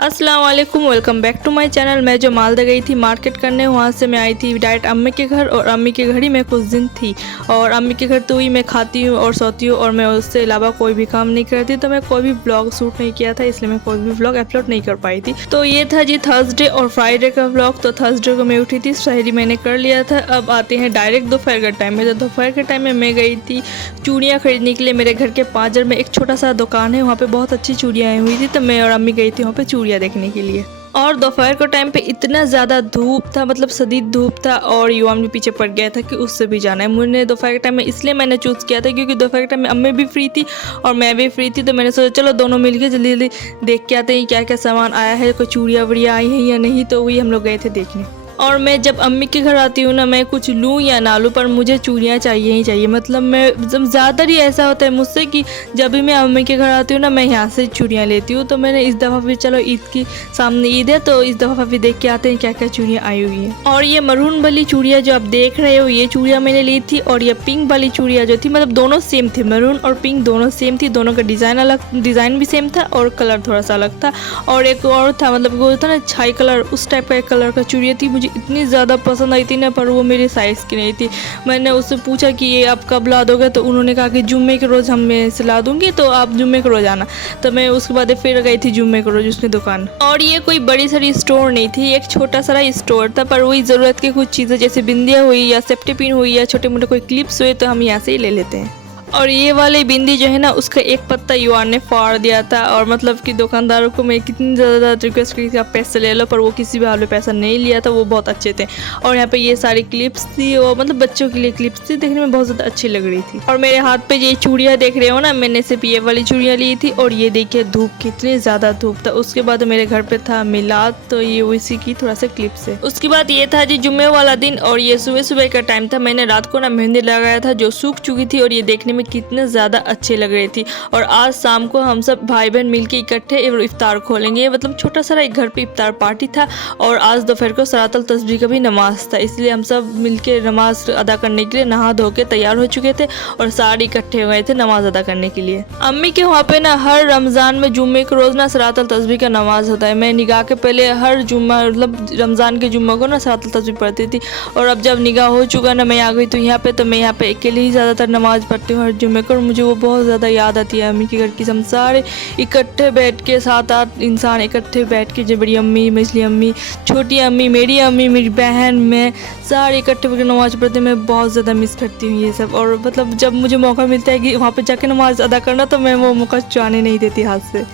अस्सलाम वालेकुम, welcome back to my channel. मैं जो मालदा गई थी मार्केट करने, वहाँ से मैं आई थी डायरेक्ट अम्मी के घर। और अम्मी के घर ही मैं कुछ दिन थी। और अम्मी के घर तो ही मैं खाती हूँ और सोती हूँ, और मैं उससे अलावा कोई भी काम नहीं करती। तो मैं कोई भी ब्लॉग शूट नहीं किया था, इसलिए मैं कोई भी ब्लॉग अपलोड नहीं कर पाई थी। तो ये था जी थर्सडे और फ्राइडे का ब्लॉग। तो थर्सडे को मैं उठी थी, सहरी मैंने कर लिया था। अब आते हैं डायरेक्ट दोपहर के टाइम में। तो दोपहर के टाइम में मैं गई थी चूड़ियाँ खरीदने के लिए। मेरे घर के पाँजर में एक छोटा सा दुकान है, वहाँ पे बहुत अच्छी चूड़ियाँ आई हुई थी। तो मैं और अम्मी गई थी वहाँ पे चूड़ियाँ देखने के लिए। और दोपहर के टाइम पे इतना ज़्यादा धूप था, मतलब शदीद धूप था, और युवान भी पीछे पड़ गया था कि उससे भी जाना है। मुझे दोपहर के टाइम में इसलिए मैंने चूज़ किया था क्योंकि दोपहर के टाइम में अम्मी भी फ्री थी और मैं भी फ्री थी। तो मैंने सोचा चलो दोनों मिलके जल्दी जल्दी देख के आते हैं क्या क्या सामान आया है, कोई चूड़ियाँ वड़ियाँ आई हैं या नहीं। तो वही हम लोग गए थे देखने। और मैं जब अम्मी के घर आती हूँ ना, मैं कुछ लूँ या ना लूँ, पर मुझे चूड़ियाँ चाहिए ही चाहिए। मतलब मैं जब ज़्यादातर ही ऐसा होता है मुझसे कि जब भी मैं अम्मी के घर आती हूँ ना, मैं यहाँ से चूड़ियाँ लेती हूँ। तो मैंने इस दफ़ा भी चलो ईद की सामने ईद है तो इस दफ़ा भी देख के आते हैं क्या क्या चूड़ियाँ आई हुई हैं। और ये मरून वाली चूड़ियाँ जो आप देख रहे हो, ये चूड़ियाँ मैंने ली थी। और ये पिंक वाली चूड़ियाँ जो थी, मतलब दोनों सेम थी, मरून और पिंक दोनों सेम थी। दोनों का डिज़ाइन भी सेम था और कलर थोड़ा सा अलग था। और एक और था, मतलब वो था ना छाई कलर, उस टाइप का एक कलर का चूड़ियाँ थी। मुझे इतनी ज़्यादा पसंद आई थी ना, पर वो मेरे साइज़ की नहीं थी। मैंने उससे पूछा कि ये आप कब ला दोगे, तो उन्होंने कहा कि जुम्मे के रोज़ हम मैं सिला दूँगी, तो आप जुम्मे के रोज़ आना। तो मैं उसके बाद फिर गई थी जुम्मे के रोज़ उसकी दुकान। और ये कोई बड़ी सारी स्टोर नहीं थी, एक छोटा सा स्टोर था, पर वही ज़रूरत की कुछ चीज़ें जैसे बिंदिया हुई या सेफ्टी पिन हुई या छोटे मोटे कोई क्लिप्स हुए, तो हम यहाँ से ही ले लेते हैं। और ये वाली बिंदी जो है ना, उसका एक पत्ता युवान ने फाड़ दिया था। और मतलब कि दुकानदारों को मैं कितनी ज़्यादा रिक्वेस्ट की कि आप पैसे ले लो, पर वो किसी भी हाल में पैसा नहीं लिया था। वो बहुत अच्छे थे। और यहाँ पे ये सारी क्लिप्स थी, वो मतलब बच्चों के लिए क्लिप्स थी, देखने में बहुत ज़्यादा अच्छी लग रही थी। और मेरे हाथ पे ये चूड़ियाँ देख रहे हो ना, मैंने सिर्फ ये वाली चूड़ियाँ ली थी। और ये देखिए धूप कितनी ज़्यादा धूप था। उसके बाद मेरे घर पे था मिलाद, तो ये उसी की थोड़ा सा क्लिप्स है। उसके बाद ये था जी जुम्मे वाला दिन, और ये सुबह सुबह का टाइम था। मैंने रात को ना मेहंदी लगाया था जो सूख चुकी थी, और ये देखने में कितने ज़्यादा अच्छी लग रही थी। और आज शाम को हम सब भाई बहन मिलके इकट्ठे इफ्तार खोलेंगे। मतलब छोटा सा एक घर पे इफ्तार पार्टी था। और आज दोपहर को सलातुल तस्बीह का भी नमाज था, इसलिए हम सब मिलके नमाज अदा करने के लिए नहा धो के तैयार हो चुके थे और सारे इकट्ठे हुए थे नमाज अदा करने के लिए। अम्मी के वहाँ पे ना हर रमज़ान में जुम्मे के रोज़ ना सलातुल तस्बीह का नमाज होता है। मैं निगाह के पहले हर जुम्मा, मतलब रमज़ान के जुम्मे को ना सलातुल तस्बीह पढ़ती थी। और अब जब निगाह हो चुका ना, मैं आ गई तो यहाँ पे, तो मैं यहाँ पे अकेले ही ज़्यादातर नमाज़ पढ़ती हूँ हर जुम्मे को। और मुझे वो बहुत ज़्यादा याद आती है अम्मी के घर की। हम सारे इकट्ठे बैठ के 7-8 इंसान इकट्ठे बैठ के, जो बड़ी अम्मी, मछली अम्मी, छोटी अम्मी, मेरी बहन, मैं सारे इकट्ठे होकर नमाज़ पढ़ते। मैं बहुत ज़्यादा मिस करती हूँ ये सब। और मतलब जब मुझे मौका मिलता है कि वहाँ पे जाके नमाज़ अदा करना, तो मैं वो मौका जाने नहीं देती हाथ से।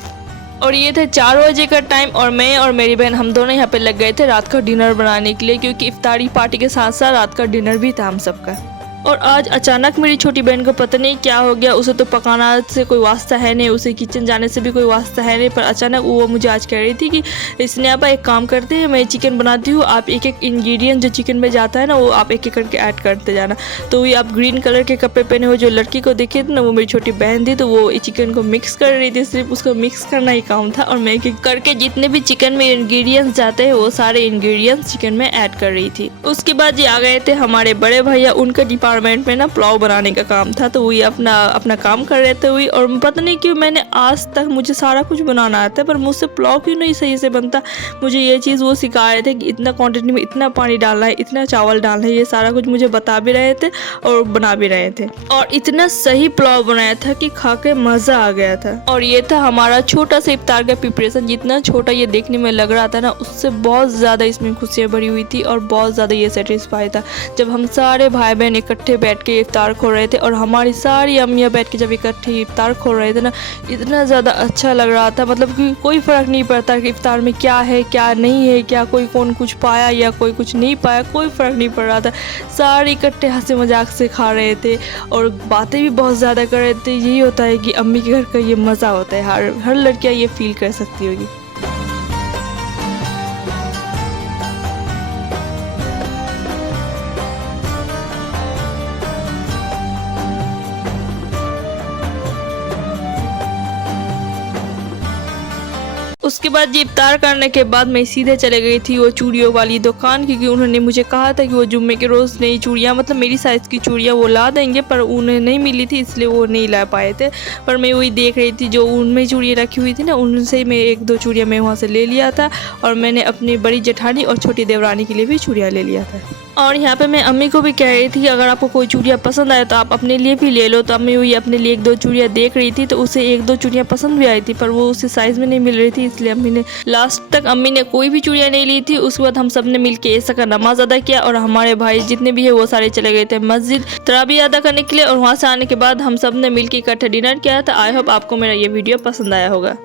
और ये थे 4 बजे का टाइम, और मैं और मेरी बहन हम दोनों यहाँ पे लग गए थे रात का डिनर बनाने के लिए, क्योंकि इफ्तारी पार्टी के साथ साथ रात का डिनर भी था हम सबका। और आज अचानक मेरी छोटी बहन को पता नहीं क्या हो गया। उसे तो पकाना से कोई वास्ता है नहीं, उसे किचन जाने से भी कोई वास्ता है नहीं, पर अचानक वो मुझे आज कह रही थी कि स्नेहा एक काम करते हैं, मैं चिकन बनाती हूँ, आप एक एक इंग्रेडिएंट जो चिकन में जाता है ना, वो आप एक एक करके ऐड करते जाना। तो ये आप ग्रीन कलर के कपड़े पहने हुए जो लड़की को देखे थे ना, वो मेरी छोटी बहन थी। तो वो चिकन को मिक्स कर रही थी, सिर्फ उसको मिक्स करना ही काम था। और मैं एक एक करके जितने भी चिकन में इंग्रेडिएंट्स जाते हैं, वो सारे इंग्रेडिएंट्स चिकन में ऐड कर रही थी। उसके बाद ये आ गए थे हमारे बड़े भैया, उनका डिपार्टमेंट में ना पुलाव बनाने का काम था। तो वही अपना काम कर रहे थे हुई। और पता नहीं क्यों मैंने आज तक, मुझे सारा कुछ बनाना आता है, पर मुझसे पुलाव क्यों नहीं सही से बनता। मुझे ये चीज़ वो सिखा रहे थे कि इतना क्वांटिटी में इतना पानी डालना है, इतना चावल डालना है, ये सारा कुछ मुझे बता भी रहे थे और बना भी रहे थे। और इतना सही पुलाव बनाया था कि खा के मज़ा आ गया था। और ये था हमारा छोटा सा इफ्तार का प्रिपरेशन। जितना छोटा ये देखने में लग रहा था ना, उससे बहुत ज़्यादा इसमें खुशियाँ भरी हुई थी और बहुत ज़्यादा ये सेटिस्फाई था। जब हम सारे भाई बहन इकट्ठे बैठ के इफ्तार खो रहे थे, और हमारी सारी अम्मियाँ बैठ के जब इकट्ठे इफ्तार खो रहे थे ना, इतना ज़्यादा अच्छा लग रहा था। मतलब कि कोई फ़र्क नहीं पड़ता कि इफ्तार में क्या है क्या नहीं है, क्या कोई कौन कुछ पाया या कोई कुछ नहीं पाया, कोई फ़र्क नहीं पड़ रहा था। सारे इकट्ठे हंसी मजाक से खा रहे थे और बातें भी बहुत ज़्यादा कर रहे थे। यही होता है कि अम्मी के घर का ये मज़ा होता है, हर लड़कियाँ ये फील कर सकती होगी। उसके बाद ये इफ्तार करने के बाद मैं सीधे चले गई थी वो चूड़ियों वाली दुकान, क्योंकि उन्होंने मुझे कहा था कि वो जुम्मे के रोज़ नई चूड़ियाँ, मतलब मेरी साइज़ की चूड़ियाँ वो ला देंगे, पर उन्हें नहीं मिली थी इसलिए वो नहीं ला पाए थे। पर मैं वही देख रही थी, जो उनमें चूड़ियाँ रखी हुई थी ना, उनसे मैं 1-2 चूड़ियाँ मैं वहाँ से ले लिया था। और मैंने अपनी बड़ी जेठानी और छोटी देवरानी के लिए भी चूड़ियाँ ले लिया था। और यहाँ पे मैं अम्मी को भी कह रही थी कि अगर आपको कोई चूड़ियाँ पसंद आए तो आप अपने लिए भी ले लो। तो अम्मी वही अपने लिए 1-2 चूड़ियाँ देख रही थी, तो उसे 1-2 चूड़ियाँ पसंद भी आई थी, पर वो उसे साइज़ में नहीं मिल रही थी, इसलिए अम्मी ने लास्ट तक कोई भी चूड़ियाँ नहीं ली थी। उसके बाद हम सब ने मिल के ऐसा का नमाज अदा किया और हमारे भाई जितने भी है वो सारे चले गए थे मस्जिद तरावी अदा करने के लिए। और वहाँ से आने के बाद हम सब ने मिल के इकट्ठे डिनर किया था। आई होप आपको मेरा ये वीडियो पसंद आया होगा।